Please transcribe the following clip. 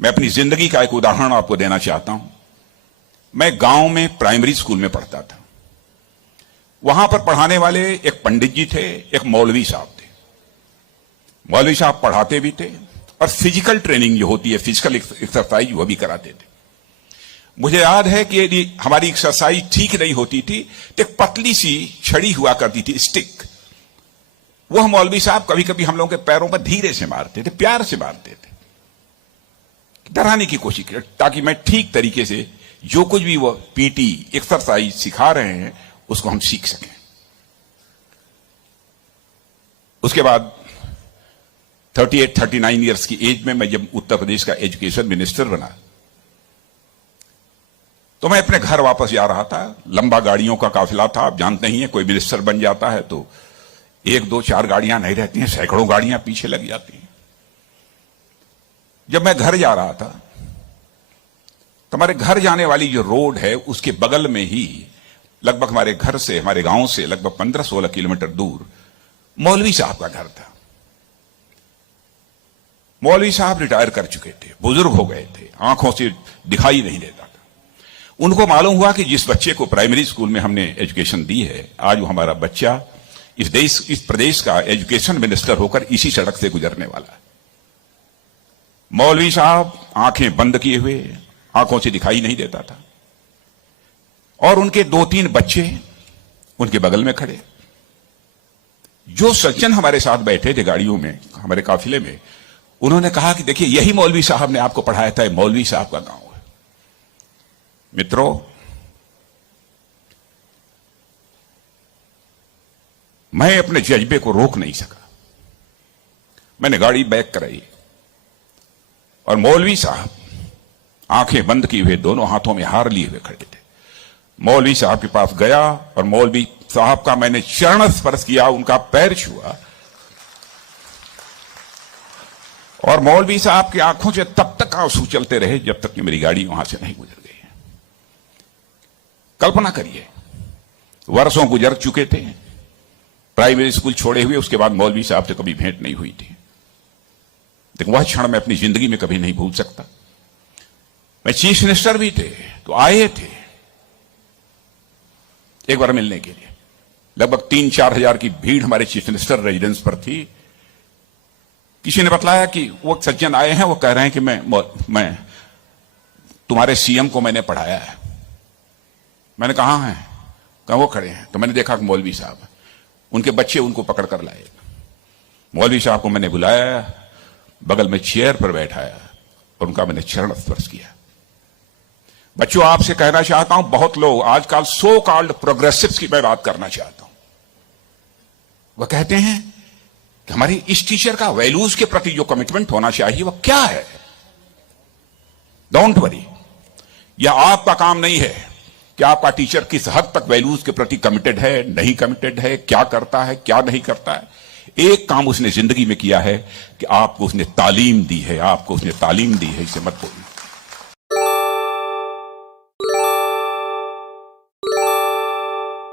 मैं अपनी जिंदगी का एक उदाहरण आपको देना चाहता हूं। मैं गांव में प्राइमरी स्कूल में पढ़ता था। वहां पर पढ़ाने वाले एक पंडित जी थे, एक मौलवी साहब थे। मौलवी साहब पढ़ाते भी थे और फिजिकल ट्रेनिंग जो होती है, फिजिकल एक्सरसाइज, वो भी कराते थे। मुझे याद है कि यदि हमारी एक्सरसाइज ठीक नहीं होती थी तो एक पतली सी छड़ी हुआ करती थी, स्टिक। वह मौलवी साहब कभी कभी हम लोगों के पैरों पर धीरे से मारते थे, प्यार से मारते थे, डराने की कोशिश की, ताकि मैं ठीक तरीके से जो कुछ भी वो पीटी एक्सरसाइज सिखा रहे हैं उसको हम सीख सकें। उसके बाद 38-39 ईयर्स की एज में मैं जब उत्तर प्रदेश का एजुकेशन मिनिस्टर बना तो मैं अपने घर वापस जा रहा था। लंबा गाड़ियों का काफिला था। आप जानते ही हैं, कोई मिनिस्टर बन जाता है तो 1, 2, 4 गाड़ियां नहीं रहती हैं, सैकड़ों गाड़ियां पीछे लग जाती हैं। जब मैं घर जा रहा था तो हमारे घर जाने वाली जो रोड है उसके बगल में ही, लगभग हमारे घर से, हमारे गांव से लगभग 15-16 किलोमीटर दूर मौलवी साहब का घर था। मौलवी साहब रिटायर कर चुके थे, बुजुर्ग हो गए थे, आंखों से दिखाई नहीं देता था। उनको मालूम हुआ कि जिस बच्चे को प्राइमरी स्कूल में हमने एजुकेशन दी है, आज वो हमारा बच्चा इस प्रदेश का एजुकेशन मिनिस्टर होकर इसी सड़क से गुजरने वाला है। मौलवी साहब आंखें बंद किए हुए, आंखों से दिखाई नहीं देता था, और उनके 2-3 बच्चे उनके बगल में खड़े। जो सज्जन हमारे साथ बैठे थे गाड़ियों में, हमारे काफिले में, उन्होंने कहा कि देखिए, यही मौलवी साहब ने आपको पढ़ाया था, मौलवी साहब का गांव है। मित्रों, मैं अपने जज्बे को रोक नहीं सका। मैंने गाड़ी बैक कराई और मौलवी साहब आंखें बंद किए हुए, दोनों हाथों में हार लिए हुए खड़े थे। मौलवी साहब के पास गया और मौलवी साहब का मैंने चरण स्पर्श किया, उनका पैर छुआ, और मौलवी साहब की आंखों से तब तक आंसू चलते रहे जब तक कि मेरी गाड़ी वहां से नहीं गुजर गई। कल्पना करिए, वर्षों गुजर चुके थे, प्राइमरी स्कूल छोड़े हुए, उसके बाद मौलवी साहब से कभी भेंट नहीं हुई थी। लेकिन वह क्षण मैं अपनी जिंदगी में कभी नहीं भूल सकता। मैं चीफ मिनिस्टर भी थे तो आए थे एक बार मिलने के लिए। लगभग 3-4 हजार की भीड़ हमारे चीफ मिनिस्टर रेजिडेंस पर थी। किसी ने बतलाया कि वो सज्जन आए हैं, वो कह रहे हैं कि मैं तुम्हारे सीएम को मैंने पढ़ाया है। मैंने कहा है, कहा वो खड़े हैं। तो मैंने देखा कि मौलवी साहब, उनके बच्चे उनको पकड़ कर लाए। मौलवी साहब को मैंने बुलाया, बगल में चेयर पर बैठाया और उनका मैंने चरण स्पर्श किया। बच्चों, आपसे कहना चाहता हूं, बहुत लोग आजकल सो कॉल्ड प्रोग्रेसिव्स की मैं बात करना चाहता हूं। वह कहते हैं कि हमारी इस टीचर का वैल्यूज के प्रति जो कमिटमेंट होना चाहिए वह क्या है। डोंट वरी, यह आपका काम नहीं है कि आपका टीचर किस हद तक वैल्यूज के प्रति कमिटेड है, नहीं कमिटेड है, क्या करता है, क्या नहीं करता है। एक काम उसने जिंदगी में किया है कि आपको उसने तालीम दी है, आपको उसने तालीम दी है, इसे मत भूलिए।